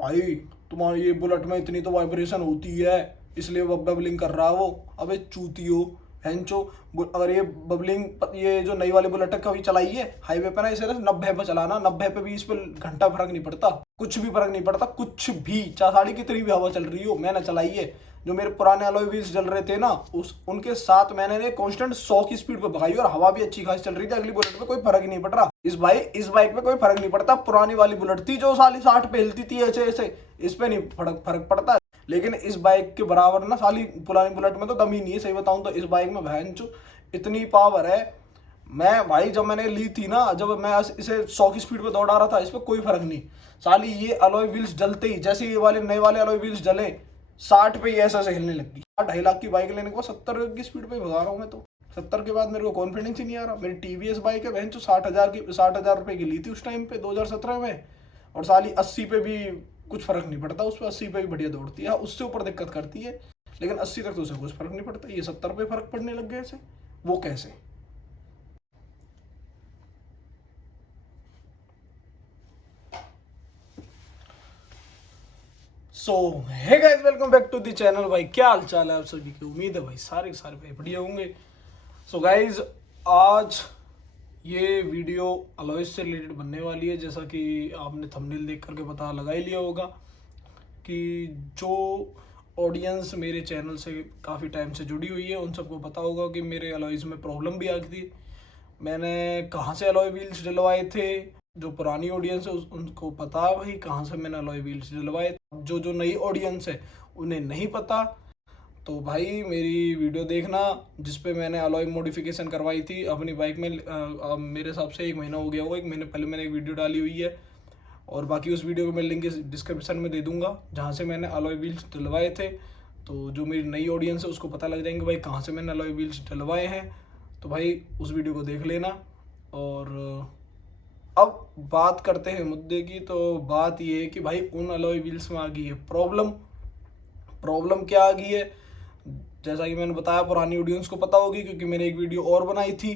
भाई तुम्हारी ये बुलेट में इतनी तो वाइब्रेशन होती है, इसलिए वो बबलिंग कर रहा है वो। अबे चूतियो, हैंचो, अगर ये बबलिंग, ये जो नई वाली बुलेट है कभी चलाई है हाईवे पे ना, इसे ना 90 पे चलाना, 90 पे भी इस पे घंटा फर्क नहीं पड़ता, कुछ भी फर्क नहीं पड़ता, कुछ भी, चाहे साड़ी कितनी भी हवा चल रही हो। मैंने चलाई है, जो मेरे पुराने अलॉय व्हील्स चल रहे थे ना, उस उनके साथ मैंने कांस्टेंट 100 की स्पीड पे भगाई और हवा भी अच्छी खासी चल रही थी। अगली बुलेट पे कोई फर्क ही नहीं पड़ रहा। इस बाइक पे कोई फर्क नहीं पड़ता। पुरानी वाली बुलेट थी जो साली 60 पे हिलती थी ऐसे ऐसे, इस पे नहीं फर्क पड़ता। लेकिन इस बाइक के बराबर ना साली पुरानी बुलेट में तो दम ही नहीं है। सही बताऊं तो इस बाइक में भैंचो इतनी पावर है। मैं भाई जब मैंने ली थी ना, जब मैं इसे 100 की स्पीड पे दौड़ा रहा था, इस पर कोई फर्क नहीं। साली ये अलॉय व्हील्स जलते ही, जैसे ये वाले नए वाले अलॉय व्हील्स जले, 60 पे ही ऐसा ऐसे हिलने लगी। 2.5 लाख की बाइक लेने के बाद 70 की स्पीड पे भगा रहा हूँ मैं तो। 70 के बाद मेरे को कॉन्फिडेंस ही नहीं आ रहा। मेरी टीवीएस बाइक है बहन, जो 60,000 रुपए की ली थी उस टाइम पे 2017 में, और साली 80 पे भी कुछ फर्क नहीं पड़ता उस पर। 80 पे भी बढ़िया दौड़ती है, उससे ऊपर दिक्कत करती है, लेकिन 80 तक तो उसे कुछ फर्क नहीं पड़ता। ये 70 पे फर्क पड़ने लग गए इसे, वो कैसे? So hey guys, welcome back to the channel. भाई क्या हाल चाल है आप सभी की? उम्मीद है भाई सारे भाई बढ़िया होंगे। सो गाइस, आज ये वीडियो अलॉयस से रिलेटेड बनने वाली है। जैसा कि आपने थंबनेल देख करके पता लगा ही लिया होगा कि जो ऑडियंस मेरे चैनल से काफ़ी टाइम से जुड़ी हुई है उन सबको पता होगा कि मेरे अलॉयस में प्रॉब्लम भी आ गई थी। मैंने कहाँ से अलॉय व्हील्स डलवाए थे, जो पुरानी ऑडियंस है उनको पता है भाई कहाँ से मैंने अलॉय व्हील्स डलवाए। जो जो नई ऑडियंस है उन्हें नहीं पता, तो भाई मेरी वीडियो देखना जिसपे मैंने अलॉय मॉडिफिकेशन करवाई थी अपनी बाइक में। मेरे हिसाब से 1 महीना हो गया होगा, 1 महीने पहले मैंने एक वीडियो डाली हुई है, और बाकी उस वीडियो को मैं लिंक डिस्क्रिप्शन में दे दूंगा जहाँ से मैंने अलॉय व्हील्स डलवाए थे। तो जो मेरी नई ऑडियंस है उसको पता लग जाएंगे भाई कहाँ से मैंने अलॉय व्हील्स डलवाए हैं। तो भाई उस वीडियो को देख लेना। और अब बात करते हैं मुद्दे की। तो बात ये है कि भाई उन अलॉय व्हील्स में आ गई है प्रॉब्लम। प्रॉब्लम क्या आ गई है? जैसा कि मैंने बताया, पुरानी ऑडियंस को पता होगी क्योंकि मैंने एक वीडियो और बनाई थी।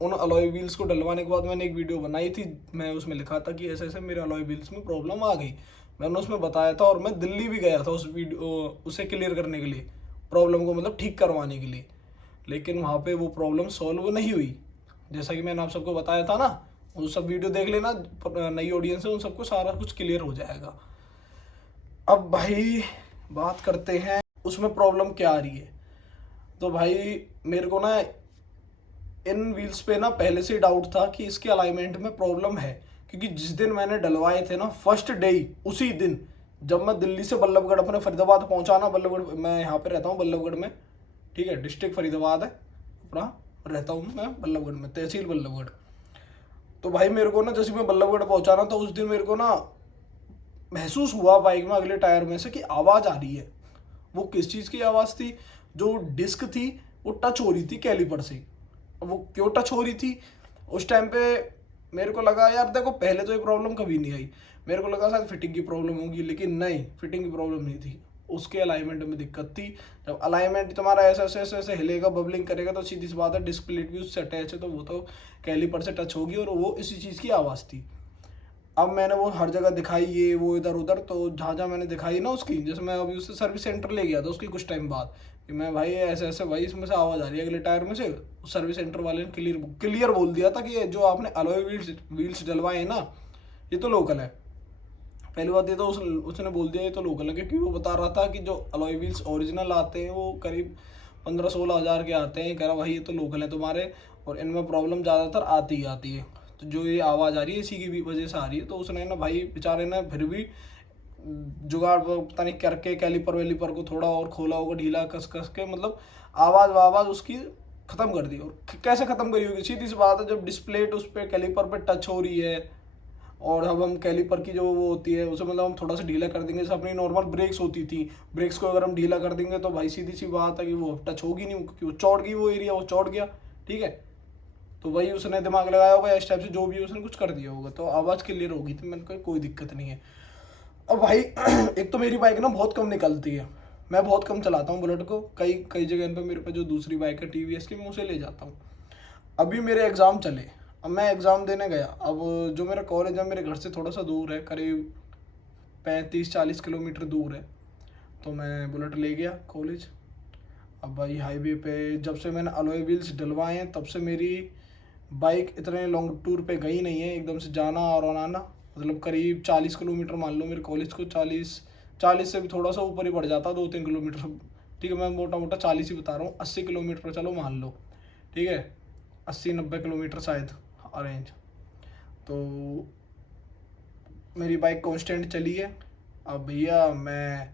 उन अलॉय व्हील्स को डलवाने के बाद मैंने एक वीडियो बनाई थी, मैं उसमें लिखा था कि ऐसे ऐसे मेरे अलॉय व्हील्स में प्रॉब्लम आ गई। मैंने उसमें बताया था, और मैं दिल्ली भी गया था उस वीडियो उसे क्लियर करने के लिए, प्रॉब्लम को मतलब ठीक करवाने के लिए। लेकिन वहाँ पे वो प्रॉब्लम सॉल्व नहीं हुई, जैसा कि मैंने आप सबको बताया था ना। वो सब वीडियो देख लेना, नई ऑडियंस है उन सबको सारा कुछ क्लियर हो जाएगा। अब भाई बात करते हैं उसमें प्रॉब्लम क्या आ रही है। तो भाई मेरे को ना इन व्हील्स पे ना पहले से डाउट था कि इसके अलाइनमेंट में प्रॉब्लम है, क्योंकि जिस दिन मैंने डलवाए थे ना, फर्स्ट डे ही, उसी दिन जब मैं दिल्ली से बल्लभगढ़ अपने फरीदाबाद पहुंचा ना, बल्लभगढ़ मैं यहाँ पे रहता हूँ बल्लभगढ़ में, ठीक है, डिस्ट्रिक्ट फरीदाबाद है अपना, रहता हूँ मैं बल्लभगढ़ में, तहसील बल्लभगढ़। तो भाई मेरे को ना जैसे मैं बल्लभगढ़ पहुंचा ना, तो उस दिन मेरे को ना महसूस हुआ बाइक में अगले टायर में से कि आवाज़ आ रही है। वो किस चीज़ की आवाज़ थी? जो डिस्क थी वो टच हो रही थी कैलिपर से। अब वो क्यों टच हो रही थी उस टाइम पे? मेरे को लगा यार देखो, पहले तो ये प्रॉब्लम कभी नहीं आई। मेरे को लगा शायद फिटिंग की प्रॉब्लम होगी, लेकिन नहीं, फिटिंग की प्रॉब्लम नहीं थी, उसके अलाइनमेंट में दिक्कत थी। जब अलाइनमेंट तुम्हारा ऐसे ऐसे ऐसे ऐसे हिलेगा, बबलिंग करेगा, तो सीधी सी बात है डिस्क प्लेट भी उससे अटैच है, तो वो तो कैलिपर से टच होगी, और वो इसी चीज़ की आवाज़ थी। अब मैंने वो हर जगह दिखाई, ये वो इधर उधर, तो जहाँ जहाँ मैंने दिखाई ना उसकी, जैसे मैं अभी उससे सर्विस सेंटर ले गया था उसकी कुछ टाइम बाद, कि मैं भाई ऐसे ऐसे भाई इसमें से आवाज़ आ रही है अगले टायर में से। उस सर्विस सेंटर वाले ने क्लियर क्लियर बोल दिया था कि ये जो आपने अलॉय व्हील्स डलवाए हैं ना, ये तो लोकल है। पहली बात ये तो उसने बोल दिया ये तो लोकल है, क्योंकि वो बता रहा था कि जो अलॉय व्हील्स ओरिजिनल आते हैं वो करीब 15-16 हज़ार के आते हैं। कह रहा भाई ये तो लोकल है तुम्हारे, और इनमें प्रॉब्लम ज़्यादातर आती ही आती है। तो जो ये आवाज़ आ रही है इसी की भी वजह से आ रही है। तो उसने ना भाई बेचारे ने फिर भी जुगाड़ पता नहीं करके कैलिपर वेलिपर को थोड़ा और खोला होगा, ढीला कस कस के, मतलब आवाज़ उसकी ख़त्म कर दी। और कैसे ख़त्म करी होगी? सीधी सी बात है, जब डिस्प्ले उस पर कैलिपर पे टच हो रही है, और अब हम कैलिपर की जो वो होती है उसे मतलब हम थोड़ा सा ढीला कर देंगे, जैसे अपनी नॉर्मल ब्रेक्स होती थी, ब्रेक्स को अगर हम ढीला कर देंगे तो भाई सीधी सी बात है कि वो टच होगी नहीं, क्योंकि वो चौड़ गई, वो एरिया वो चौड़ गया, ठीक है। तो वही उसने दिमाग लगाया होगा इस टाइप से, जो भी उसने कुछ कर दिया होगा, तो आवाज़ क्लियर होगी। तो मैंने कहा कोई दिक्कत नहीं है। अब भाई एक तो मेरी बाइक ना बहुत कम निकलती है, मैं बहुत कम चलाता हूँ बुलेट को। कई कई जगह पे मेरे पास जो दूसरी बाइक है टीवीएस की, मैं उसे ले जाता हूँ। अभी मेरे एग्ज़ाम चले, अब मैं एग्ज़ाम देने गया। अब जो मेरा कॉलेज है मेरे घर से थोड़ा सा दूर है, करीब 35-40 किलोमीटर दूर है। तो मैं बुलेट ले गया कॉलेज। अब भाई हाईवे पे जब से मैंने अलॉय व्हील्स डलवाए हैं तब से मेरी बाइक इतने लॉन्ग टूर पे गई नहीं है, एकदम से जाना और आना। मतलब करीब 40 किलोमीटर मान लो मेरे कॉलेज को, 40 से भी थोड़ा सा ऊपर ही पड़ जाता, 2-3 किलोमीटर। ठीक है, मैं मोटा मोटा 40 ही बता रहा हूँ, 80 किलोमीटर चलो मान लो, ठीक है, 80-90 किलोमीटर शायद अरेंज। तो मेरी बाइक कांस्टेंट चली है। अब भैया मैं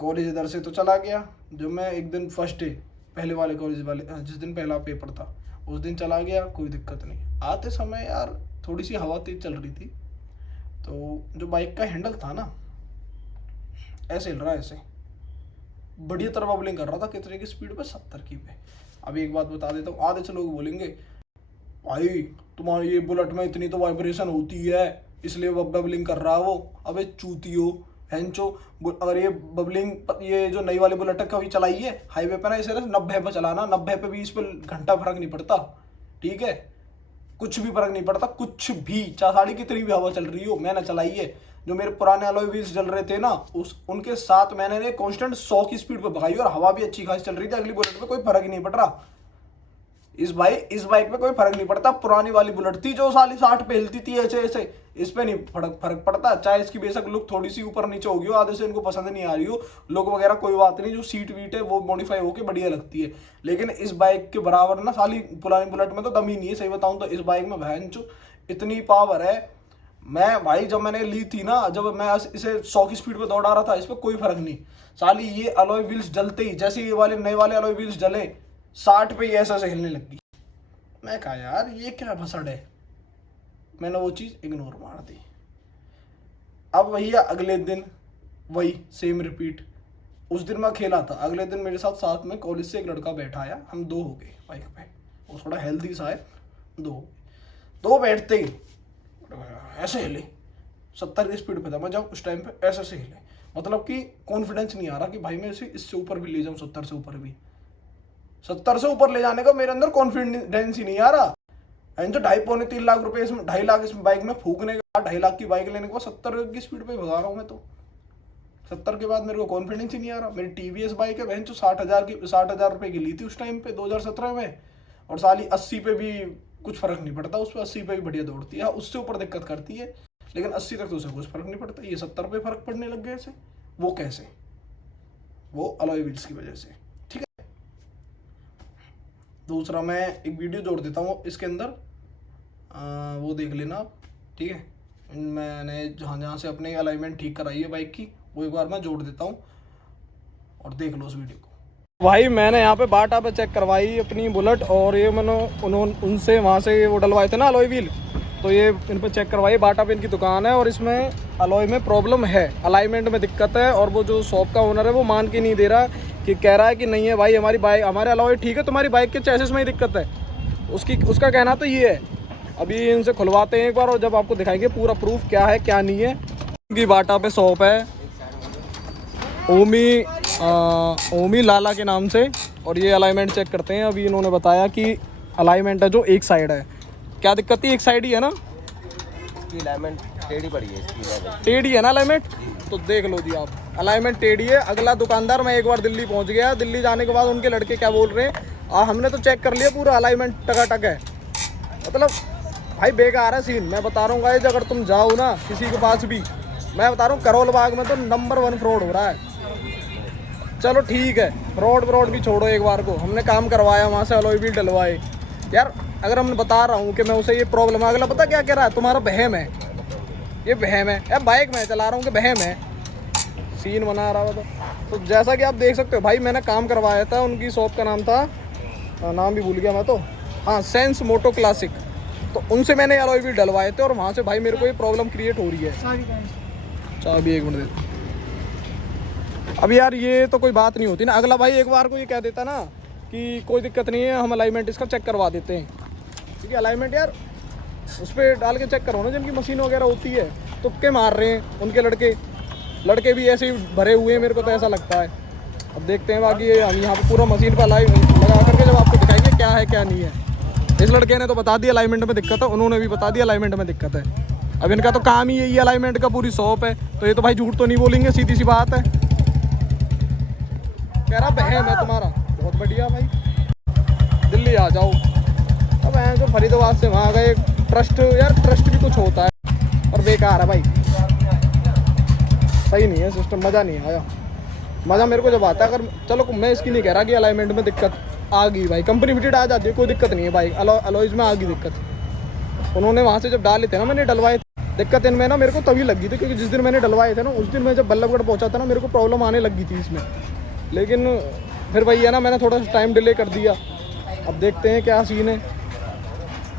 कॉलेज इधर से तो चला गया, जब मैं एक दिन फर्स्ट डे पहले वाले कॉलेज वाले जिस दिन पहला पेपर था उस दिन चला गया, कोई दिक्कत नहीं। आते समय यार थोड़ी सी हवा तेज चल रही थी, तो जो बाइक का हैंडल था ना ऐसे हिल रहा है, ऐसे बढ़िया तरह बबलिंग कर रहा था। कितने की स्पीड पे? 70 की पे। अब एक बात बता देता हूँ, आधे से लोग बोलेंगे भाई तुम्हारी ये बुलेट में इतनी तो वाइब्रेशन होती है इसलिए बबलिंग कर रहा है वो। अबे चूतियो हैंचो, अगर ये बबलिंग, ये जो नई वाली बुलेट कभी चलाई है हाईवे पे ना, इसे 90 पे चलाना, 90 पे भी इस पर घंटा फर्क नहीं पड़ता, ठीक है, कुछ भी फर्क नहीं पड़ता, कुछ भी, चाहे साड़ी कितनी भी हवा चल रही हो। मैंने चलाई है, जो मेरे पुराने अलॉय व्हील्स जल रहे थे ना उनके साथ मैंने कांस्टेंट 100 की स्पीड पे भगाई और हवा भी अच्छी खासी चल रही थी। अगली बुलेट पे कोई फर्क ही नहीं पड़ रहा। इस बाइक पे कोई फर्क नहीं पड़ता। पुरानी वाली बुलेट थी जो साली 60 पे हिलती थी ऐसे ऐसे, इस पे नहीं फर्क पड़ता। चाहे इसकी बेशक लुक थोड़ी सी ऊपर नीचे होगी हो, आधे से इनको पसंद नहीं आ रही हो लुक वगैरह, कोई बात नहीं, जो सीट वीट है वो मॉडिफाई होकर बढ़िया लगती है। लेकिन इस बाइक के बराबर ना साली पुरानी बुलेट में तो दम ही नहीं है। सही बताऊं तो इस बाइक में भैंचो इतनी पावर है। मैं भाई जब मैंने ली थी ना, जब मैं इसे 100 की स्पीड पे दौड़ा रहा था, इस पर कोई फर्क नहीं। साली ये अलॉय व्हील्स जलते ही, जैसे ये वाले नए वाले अलॉय व्हील्स जले, 60 पे ही ऐसा ऐसे हिलने लगी। मैं कहा यार ये क्या भसड़ है, मैंने वो चीज़ इग्नोर मार दी। अब भैया अगले दिन वही सेम रिपीट। उस दिन मैं खेला था, अगले दिन मेरे साथ में कॉलेज से एक लड़का बैठा आया, हम 2 हो गए बाइक पे, वो थोड़ा हेल्दी सा है। 2 बैठते ही ऐसे हिले, 70 की स्पीड पे था मैं जब उस टाइम पे, ऐसे से हिले। मतलब कि कॉन्फिडेंस नहीं आ रहा कि भाई मैं इसे इससे ऊपर भी ले जाऊँ, 70 से ऊपर भी, 70 से ऊपर ले जाने का मेरे अंदर कॉन्फिडेंस ही नहीं आ रहा। एंड जो 2.5-3 लाख रुपए इसमें, 2.5 लाख इस बाइक में फूकने के बाद, 2.5 लाख की बाइक लेने के बाद 70 की स्पीड पे भगा रहा हूँ मैं। तो 70 के बाद मेरे को कॉन्फिडेंस ही नहीं आ रहा। मेरी टीवीएस बाइक है बहन जो 60,000 रुपए की ली थी उस टाइम पे 2017 में, और साली 80 पे भी कुछ फर्क नहीं पड़ता उस पर, 80 पे भी बढ़िया दौड़ती है। उससे ऊपर दिक्कत करती है, लेकिन 80 तक तो उसे कुछ फर्क नहीं पड़ता। ये 70 पे फर्क पड़ने लग गया इसे। वो कैसे? वो अलॉय व्हील्स की वजह से। ठीक है, दूसरा मैं एक वीडियो जोड़ देता हूँ इसके अंदर, वो देख लेना आप, ठीक है। मैंने जहाँ से अपने अलाइनमेंट ठीक कराई है बाइक की, वो एक बार मैं जोड़ देता हूँ और देख लो उस वीडियो को। भाई मैंने यहाँ पे बाटा पे चेक करवाई अपनी बुलेट, और ये मैंने उनसे वहाँ से वो डलवाए थे ना अलॉय व्हील, तो ये इन पर चेक करवाई। बाटा पे इनकी दुकान है और इसमें अलॉय में प्रॉब्लम है, अलाइनमेंट में दिक्कत है। और वो जो शॉप का ओनर है वो मान के नहीं दे रहा, कि कह रहा है कि नहीं है भाई हमारी बाइक, हमारे अलॉय ठीक है, तुम्हारी बाइक के चैसिस में ही दिक्कत है। उसका कहना तो ये है। अभी इनसे खुलवाते हैं एक बार और जब आपको दिखाएंगे पूरा प्रूफ क्या है क्या नहीं है। इनकी बाटा पे शॉप है ओमी लाला के नाम से, और ये अलाइनमेंट चेक करते हैं। अभी इन्होंने बताया कि अलाइनमेंट है जो एक साइड है। क्या दिक्कत थी? एक साइड ही है ना, इसकी अलाइनमेंट टेढ़ी पड़ी है, इसकी टेढ़ी है ना अलाइनमेंट। तो देख लो जी आप, अलाइनमेंट टेढ़ी है। अगला दुकानदार, मैं एक बार दिल्ली पहुंच गया, दिल्ली जाने के बाद उनके लड़के क्या बोल रहे हैं, हमने तो चेक कर लिया पूरा अलाइनमेंट टकाटक है। मतलब भाई बेकार है सीन। मैं बता रहा हूँ गाइस, अगर तुम जाओ ना किसी के पास भी, मैं बता रहा हूँ करोल बाग में तो नंबर 1 फ्रॉड हो रहा है। चलो ठीक है, फ्रॉड भी छोड़ो, एक बार को हमने काम करवाया वहाँ से, अलॉय व्हील डलवाए यार। अगर हम बता रहा हूँ कि मैं उसे ये प्रॉब्लम है, अगला पता क्या कह रहा है, तुम्हारा बहम है, ये बहम है यार, बाइक मैं चला रहा हूँ कि बहम है, सीन बना रहा है। तो जैसा कि आप देख सकते हो भाई, मैंने काम करवाया था, उनकी शॉप का नाम था, नाम भी भूल गया मैं तो, हाँ, सेंस मोटो क्लासिक। तो उनसे मैंने अलॉय व्हील डलवाए थे और वहाँ से भाई मेरे को ये प्रॉब्लम क्रिएट हो रही है। चाबी 1 मिनट दे। अब यार ये तो कोई बात नहीं होती ना, अगला भाई एक बार को ये कह देता ना कि कोई दिक्कत नहीं है, हम अलाइनमेंट इसका चेक करवा देते हैं। ठीक है, अलाइनमेंट यार उस पर डाल के चेक करो ना, जिनकी मशीन वगैरह होती है, तुक्के मार रहे हैं उनके लड़के भी ऐसे ही भरे हुए हैं, मेरे को तो ऐसा लगता है। अब देखते हैं बाकी हम यहाँ पे पूरा मशीन पर अलाइ लगा करके जब आपको दिखाएंगे क्या है क्या नहीं है। इस लड़के ने तो बता दिया अलाइनमेंट में दिक्कत है, उन्होंने भी बता दिया अलाइनमेंट में दिक्कत है। अब इनका तो काम ही यही अलाइनमेंट का, पूरी शॉप है, तो ये तो भाई झूठ तो नहीं बोलेंगे, सीधी सी बात है। कह रहा बहन है तुम्हारा, बहुत बढ़िया भाई, दिल्ली आ जाओ। अब है जो फरीदाबाद से वहाँ गए, ट्रस्ट यार, ट्रस्ट भी कुछ होता है और बेकार है भाई, सही नहीं है सिस्टम, मज़ा नहीं आया। मज़ा मेरे को जब आता है, अगर चलो मैं इसकी नहीं कह रहा कि अलाइनमेंट में दिक्कत आ गई भाई, कंपनी फिटेड आ जाती है, कोई दिक्कत नहीं है भाई, अलॉयज़ में आ गई दिक्कत। उन्होंने वहाँ से जब डाले थे ना, मैंने डलवाए थे, दिक्कत इनमें ना मेरे को तभी लगी थी, क्योंकि जिस दिन मैंने डलवाए थे ना, उस दिन मैं जब बल्लभगढ़ पहुँचा था ना, मेरे को प्रॉब्लम आने लगी थी इसमें। लेकिन फिर वही है ना, मैंने थोड़ा सा टाइम डिले कर दिया, अब देखते हैं क्या सीन है।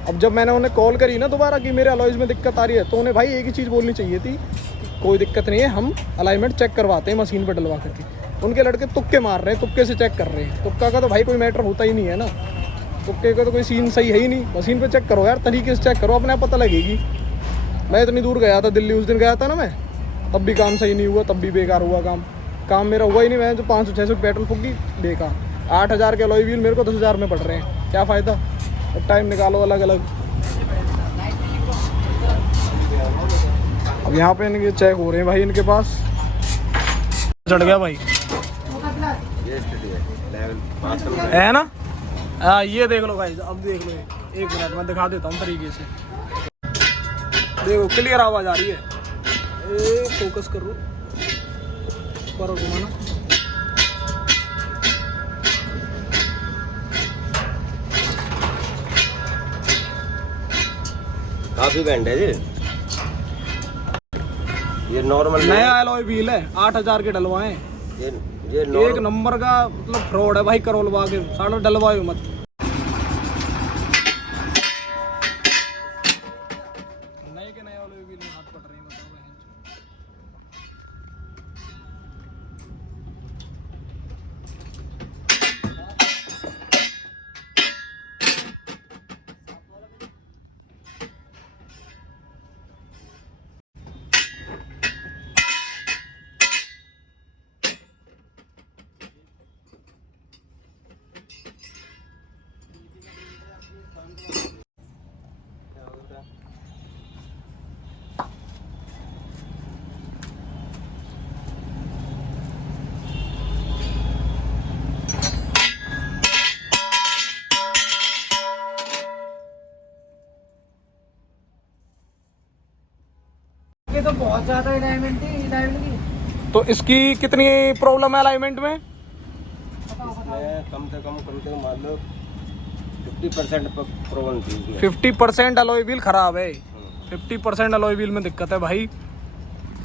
अब जब मैंने उन्हें कॉल करी ना दोबारा कि मेरे अलॉयज़ में दिक्कत आ रही है, तो उन्हें भाई एक ही चीज़ बोलनी चाहिए थी कि कोई दिक्कत नहीं है, हम अलाइनमेंट चेक करवाते हैं मशीन पर डलवा करके। उनके लड़के तुक्के मार रहे हैं, तुक्के से चेक कर रहे हैं। तुक्का का तो भाई कोई मैटर होता ही नहीं है ना, तुक्के का तो कोई सीन सही है ही नहीं। मशीन पे चेक करो यार, तरीके से चेक करो, अपने आप पता लगेगी। मैं इतनी दूर गया था दिल्ली, उस दिन गया था ना मैं, तब भी काम सही नहीं हुआ, तब भी बेकार हुआ काम मेरा हुआ ही नहीं। मैं जो 500-600 पेट्रोल फूकी बेकार, 8000 के अलॉय व्हील मेरे को 10,000 में पड़ रहे हैं, क्या फ़ायदा। टाइम निकालो अलग अलग। अब यहाँ पे इनके चेक हो रहे हैं भाई, इनके पास चढ़ गया भाई, ये स्थिति है, लेवल 5 है ना। हाँ ये देख लो भाई, अब देख लो, एक मिनट मैं दिखा देता हूँ तरीके से। देखो क्लियर आवाज़ आ रही है, फोकस करो, करो घुमाना। काफी बैंड है जी, ये नॉर्मल नया अलॉय व्हील है, 8000 के डलवाए। ये एक नंबर का मतलब फ्रॉड है भाई, करोलवा के साढ़े डलवाए मत। नए के नए अलॉय व्हील में हाथ पड़ रहे हैं, बताओ बहन। तो बहुत ज्यादा अलाइनमेंट की। तो इसकी कितनी प्रॉब्लम है अलाइनमेंट में? इसमें कम से कम मान लो 50% प्रॉब्लम थी इसमें। 50% अलॉय व्हील खराब है, 50% अलॉय व्हील में दिक्कत है भाई।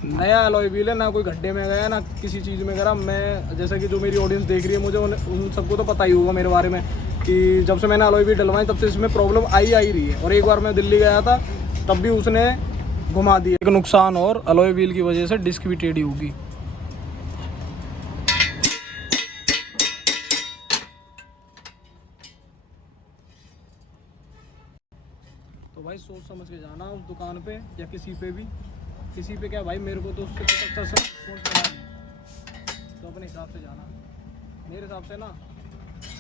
नया अलॉय व्हील है, ना कोई गड्ढे में गया, ना किसी चीज़ में करा। मैं जैसा कि जो मेरी ऑडियंस देख रही है, मुझे उन सबको तो पता ही होगा मेरे बारे में कि जब से मैंने अलॉय व्हील डलवाई तब से इसमें प्रॉब्लम आई रही है। और एक बार मैं दिल्ली गया था, तब भी उसने घुमा दिया। एक नुकसान और, अलॉय व्हील की वजह से डिस्क भी टेढ़ी होगी। तो भाई सोच समझ के जाना उस दुकान पे या किसी पे क्या भाई, मेरे को तो उससे कुछ अच्छा सा सोच पड़ा नहीं, तो अपने हिसाब से जाना। मेरे हिसाब से ना,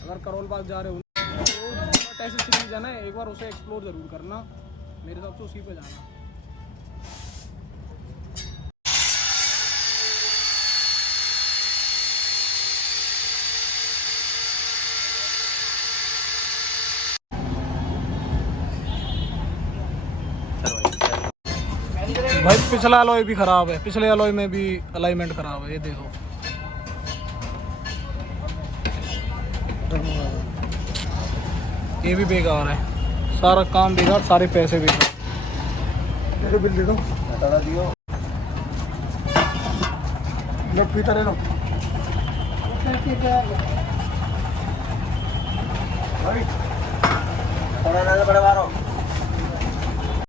अगर करोल बाग जा रहे हो तो ऐसे सीरीज है ना, एक बार उसे एक्सप्लोर ज़रूर करना, मेरे हिसाब से उसी पे जाना। भाई पिछला अलॉय भी खराब है, पिछले अलॉय में भी अलाइनमेंट खराब है, ये देखो। ये भी बेकार है, सारा काम बेकार, सारे पैसे बेकार। मेरे बिल दे दो, बता दियो। लो भीतर लो।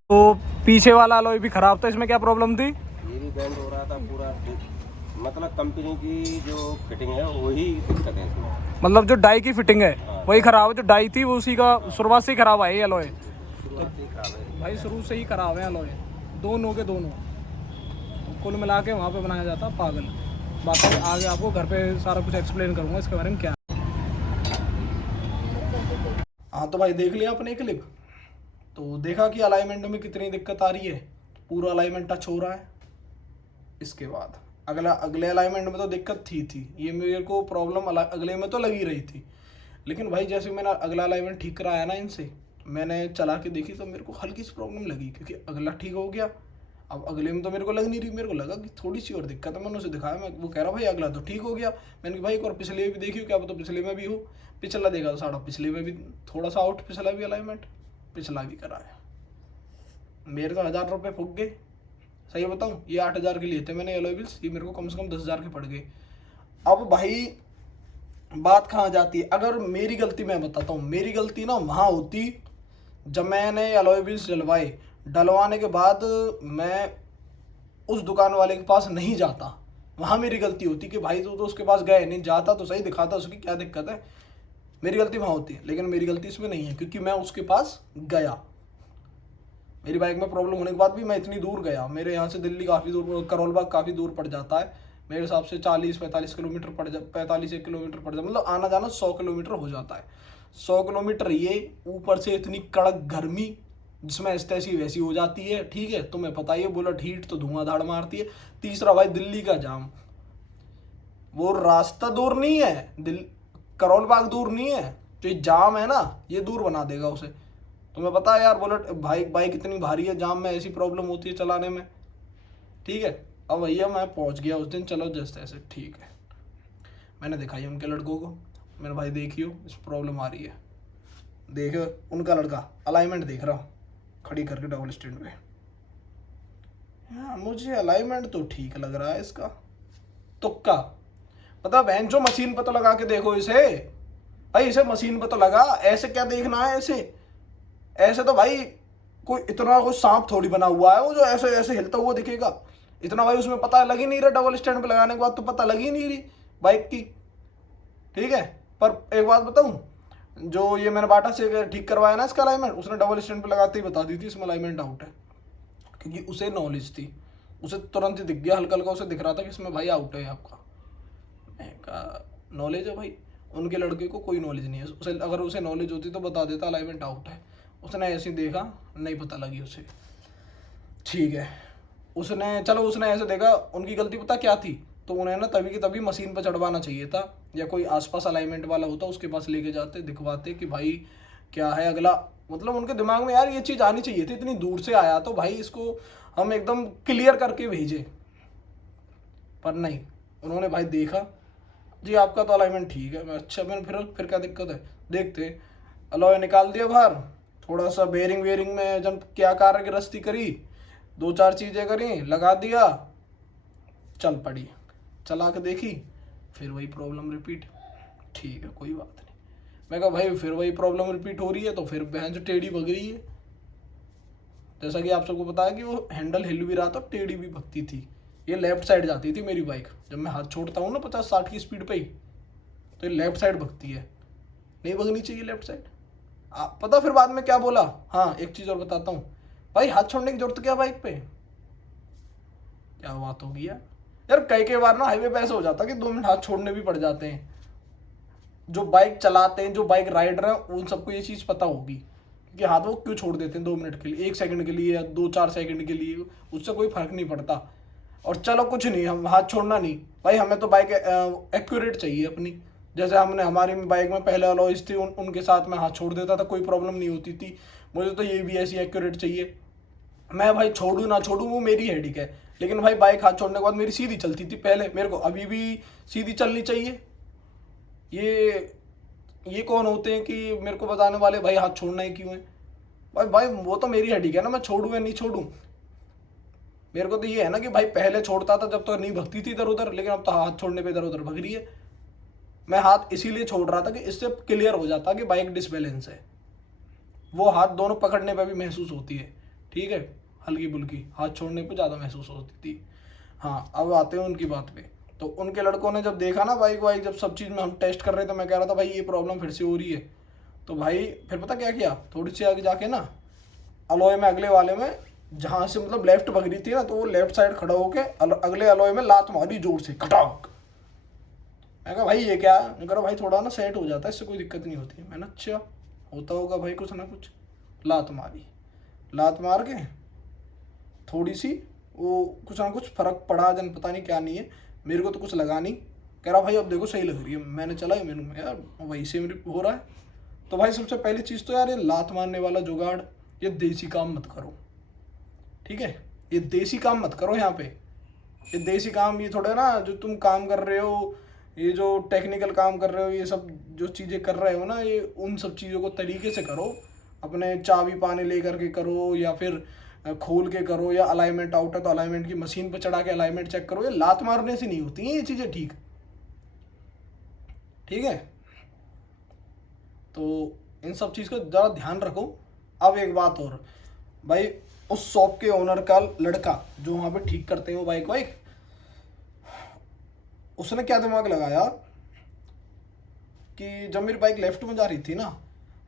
तो पीछे वाला अलॉय भी खराब था, इसमें क्या प्रॉब्लम थी? ये भी बैंड हो रहा था पूरा, मतलब कंपनी की जो फिटिंग है वही दिक्कत है इसमें। मतलब जो डाई की फिटिंग है वही खराब है, जो डाई थी वो उसी का शुरुआत से ही खराब है ये अलॉय। भाई शुरू से ही खराब है अलॉय, दोनों के दोनों। तो कुल मिला के वहाँ पे बनाया जाता पागल। बाकी आगे आपको घर पे सारा कुछ एक्सप्लेन करूँगा इसके बारे में क्या। हाँ तो भाई देख लिया अपने क्लिप, तो देखा कि अलाइनमेंट में कितनी दिक्कत आ रही है। पूरा अलाइनमेंट टच हो रहा है। इसके बाद अगले अलाइनमेंट में तो दिक्कत थी, ये मेरे को प्रॉब्लम अगले में तो लगी रही थी, लेकिन भाई जैसे मैंने अगला अलाइनमेंट ठीक कराया ना इनसे, मैंने चला के देखी तो मेरे को हल्की सी प्रॉब्लम लगी, क्योंकि अगला ठीक हो गया, अब अगले में तो मेरे को लग नहीं रही, मेरे को लगा कि थोड़ी सी और दिक्कत है। मैंने उसे दिखाया, मैं वो कह रहा भाई अगला तो ठीक हो गया। मैंने कहा भाई एक और पिछले भी देखियो, क्या पता पिछले में भी हो। पिछला देखा तो साढ़ा पिछले में भी थोड़ा सा आउट, पिछला भी अलाइनमेंट, पिछला भी कराया। मेरे तो 1000 रुपये फूक गए। सही बताऊँ, ये 8000 के लिए थे मैंने एलॉय व्हील्स, ये मेरे को कम से कम 10,000 के पड़ गए। अब भाई बात कहाँ जाती है, अगर मेरी गलती मैं बताता हूँ, मेरी गलती ना वहाँ होती जब मैंने एलॉय व्हील्स डलवाने के बाद मैं उस दुकान वाले के पास नहीं जाता, वहाँ मेरी गलती होती कि भाई तो उसके पास गए नहीं, जाता तो सही, दिखाता उसकी क्या दिक्कत है। मेरी गलती वहाँ होती है, लेकिन मेरी गलती इसमें नहीं है, क्योंकि मैं उसके पास गया। मेरी बाइक में प्रॉब्लम होने के बाद भी मैं इतनी दूर गया। मेरे यहाँ से दिल्ली काफ़ी दूर, करोल बाग काफ़ी दूर पड़ जाता है, मेरे हिसाब से 40-45 किलोमीटर 45 किलोमीटर पड़ जाता, मतलब आना जाना 100 किलोमीटर हो जाता है। 100 किलोमीटर, ये ऊपर से इतनी कड़क गर्मी जिसमें ऐसी वैसी हो जाती है, ठीक है, तुम्हें पता ही है, बुलेट हीट तो धुआंधाड़ मारती है। तीसरा भाई दिल्ली का जाम, वो रास्ता दूर नहीं है, करोल बाग दूर नहीं है, जो ये जाम है ना ये दूर बना देगा उसे। तुम्हें पता है यार, बुलेट बाइक इतनी भारी है, जाम में ऐसी प्रॉब्लम होती है चलाने में, ठीक है। अब भैया मैं पहुंच गया उस दिन, चलो जैसे ऐसे ठीक है, मैंने दिखाई उनके लड़कों को, मैंने भाई देखियो इस प्रॉब्लम आ रही है, देखो उनका लड़का अलाइनमेंट देख रहा हूँ खड़ी करके डबल स्टैंड पे। हाँ मुझे अलाइनमेंट तो ठीक लग रहा है इसका, तुक्का, पता बहन जो मशीन पर तो लगा के देखो इसे, भाई इसे मशीन पर तो लगा, ऐसे क्या देखना है, ऐसे तो भाई कोई इतना कोई सांप थोड़ी बना हुआ है वो जो ऐसे ऐसे हिलता हुआ दिखेगा, इतना भाई उसमें पता लग ही नहीं रहा, डबल स्टैंड पे लगाने के बाद तो पता लग ही नहीं रही बाइक की, ठीक है। पर एक बात बताऊं, जो ये मैंने बाटा से ठीक करवाया ना इसका अलाइनमेंट, उसने डबल स्टैंड पे लगाते ही बता दी थी इसमें अलाइनमेंट आउट है, क्योंकि उसे नॉलेज थी, उसे तुरंत ही दिख गया, हल्का हल्का उसे दिख रहा था कि इसमें भाई आउट है आपका। मैं कहा नॉलेज है भाई, उनके लड़के को कोई नॉलेज नहीं है, उसे अगर उसे नॉलेज होती तो बता देता अलाइनमेंट आउट है। उसने ऐसे ही देखा, नहीं पता लगी उसे, ठीक है, उसने ऐसे देखा, उनकी गलती पता क्या थी, तो उन्हें ना तभी की तभी मशीन पर चढ़वाना चाहिए था, या कोई आसपास अलाइनमेंट वाला होता उसके पास लेके जाते, दिखवाते कि भाई क्या है अगला, मतलब उनके दिमाग में यार ये चीज़ आनी चाहिए थी, इतनी दूर से आया तो भाई इसको हम एकदम क्लियर करके भेजे, पर नहीं, उन्होंने भाई देखा जी आपका तो अलाइनमेंट ठीक है। मैं अच्छा, मैंने फिर क्या दिक्कत है, देखते अलॉय निकाल दिया बाहर, थोड़ा सा बेरिंग वेरिंग में जब क्या कारीगरस्ती करी, 2-4 चीज़ें करी, लगा दिया, चल पड़ी, चला के देखी, फिर वही प्रॉब्लम रिपीट, ठीक है कोई बात नहीं। मैं कहा भाई फिर वही प्रॉब्लम रिपीट हो रही है तो फिर बहन जो टेढ़ी भग रही है, जैसा कि आप सबको पता है कि वो हैंडल हिल भी रहा था, टेढ़ी भी भगती थी, ये लेफ्ट साइड जाती थी मेरी बाइक, जब मैं हाथ छोड़ता हूँ ना 50-60 की स्पीड पे ही, तो ये लेफ्ट साइड भगती है, नहीं भगनी चाहिए लेफ्ट साइड। पता फिर बाद में क्या बोला, हाँ एक चीज़ और बताता हूँ, भाई हाथ छोड़ने की जरूरत क्या बाइक पे, क्या बात होगी यार कई बार ना हाईवे पे ऐसा हो जाता है कि 2 मिनट हाथ छोड़ने भी पड़ जाते हैं। जो बाइक चलाते हैं, जो बाइक राइडर हैं, उन सबको ये चीज़ पता होगी कि हाथ वो क्यों छोड़ देते हैं 2 मिनट के लिए, 1 सेकंड के लिए या 2-4 सेकंड के लिए, उससे कोई फर्क नहीं पड़ता। और चलो कुछ नहीं, हम हाथ छोड़ना नहीं भाई, हमें तो बाइक एक्यूरेट चाहिए अपनी, जैसे हमने हमारी बाइक में पहले अलॉयज थी, उनके साथ में हाथ छोड़ देता था, कोई प्रॉब्लम नहीं होती थी, मुझे तो ये भी ऐसी एक्यूरेट चाहिए। मैं भाई छोड़ूँ ना छोड़ूँ वो मेरी हेडिक है, लेकिन भाई बाइक हाथ छोड़ने के बाद मेरी सीधी चलती थी पहले, मेरे को अभी भी सीधी चलनी चाहिए। ये कौन होते हैं कि मेरे को बताने वाले भाई हाथ छोड़ना ही क्यों है, भाई वो तो मेरी हेडिक है ना, मैं छोड़ूँ या नहीं छोड़ूँ। मेरे को तो ये है ना कि भाई पहले छोड़ता था जब तो नहीं भगती थी इधर उधर, लेकिन अब तो हाथ छोड़ने पे इधर उधर भग रही है। मैं हाथ इसीलिए छोड़ रहा था कि इससे क्लियर हो जाता कि बाइक डिसबैलेंस है, वो हाथ दोनों पकड़ने पे भी महसूस होती है, ठीक है, हल्की बुल्की, हाथ छोड़ने पे ज़्यादा महसूस होती थी। हाँ अब आते हैं उनकी बात पे, तो उनके लड़कों ने जब देखा ना बाइक वाइक, जब सब चीज़ में हम टेस्ट कर रहे थे, मैं कह रहा था भाई ये प्रॉब्लम फिर से हो रही है, तो भाई फिर पता क्या किया, थोड़ी सी आगे जाके ना अलॉय में अगले वाले में जहाँ से मतलब लेफ्ट भग रही थी ना, तो वो लेफ्ट साइड खड़ा होके अगले अलॉय में लात मारी जोर से, खटाक। मैं कहा भाई ये क्या, मैं कह रहा भाई थोड़ा ना सेट हो जाता है, इससे कोई दिक्कत नहीं होती। मैंने अच्छा होता होगा भाई कुछ ना कुछ, लात मारी, लात मार के थोड़ी सी वो कुछ ना कुछ फर्क पड़ा, जन पता नहीं क्या नहीं है, मेरे को तो कुछ लगा नहीं। कह रहा भाई अब देखो सही लग रही है, मैंने चलाई, मैंने यार वही से मेरे हो रहा है। तो भाई सबसे पहली चीज़ तो यार ये लात मारने वाला जुगाड़, ये देसी काम मत करो, ठीक है? ये देसी काम मत करो यहाँ पे। ये देसी काम, ये थोड़ा ना जो तुम काम कर रहे हो, ये जो टेक्निकल काम कर रहे हो, ये सब जो चीज़ें कर रहे हो ना, ये उन सब चीज़ों को तरीके से करो। अपने चाबी पाने ले करके करो, या फिर खोल के करो, या अलाइनमेंट आउट है तो अलाइनमेंट की मशीन पर चढ़ा के अलाइनमेंट चेक करो। ये लात मारने से नहीं होती हैं ये चीज़ें, ठीक है? तो इन सब चीज़ का ज़रा ध्यान रखो। अब एक बात और भाई, उस शॉप के ओनर का लड़का जो वहाँ पे ठीक करते हैं वो बाइक वाइक, उसने क्या दिमाग लगाया कि जब मेरी बाइक लेफ्ट में जा रही थी ना,